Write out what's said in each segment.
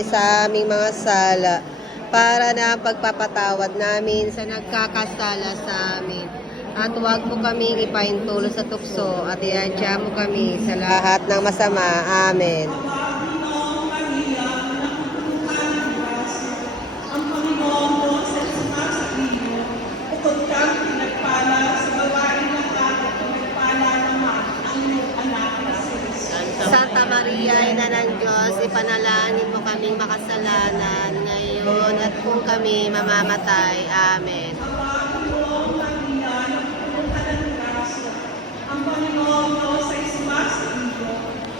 kami sa aming mga sala para na pagpapatawad namin sa nagkakasala sa amin. At huwag mo kaming ipahintulo sa tukso at iadya mo kami sa lahat ng masama. Amen. Santa Maria, Ina ng Diyos, ipanalangin mo kaming makasalanan ngayon at kung kami mamamatay. Amen. Ang Panginoon Diyos ay sumasabiyo,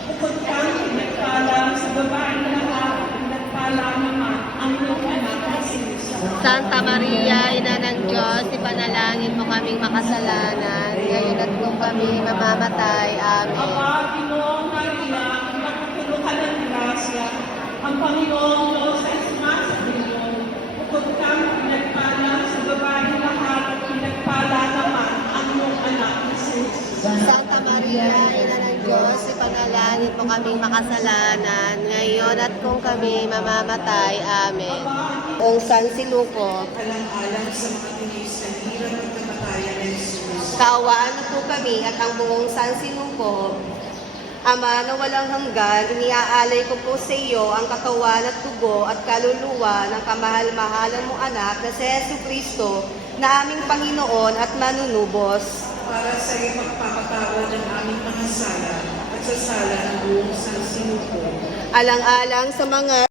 bukod kang pinagpala sa babae na lahat, pinagpala naman ang iyong anak na si Jesus. Santa Maria, Ina ng Diyos, ipanalangin mo kaming makasalanan ngayon at kung kami mamamatay. Amen. Panginoong Maria, napupuno ka ng grasya, ang Panginoong Diyos ay sumasabiyo, bukod kang pinagpala sa babae na lahat, pinagpala naman ang iyong anak na si Jesus. Santa Maria, Ina ng Diyos, ipanalangin mo kaming makasalanan ngayon at kung kami mamamatay. Amen. Kung San Siluco, Alang-alang sa mga tinis ng hirap at kamatayan ng Jesus. kaawaan mo po kami at ang buong San Siluco. Ama na walang hanggan, iniaalay ko po sa iyo ang katawan at dugo at kaluluwa ng kamahal-mahalan mong anak na si Jesucristo na aming Panginoon at manunubos. Para sa iyong pagpapatawad ng aming mga sala at sa sala ng buong sansinuko. Alang-alang sa mga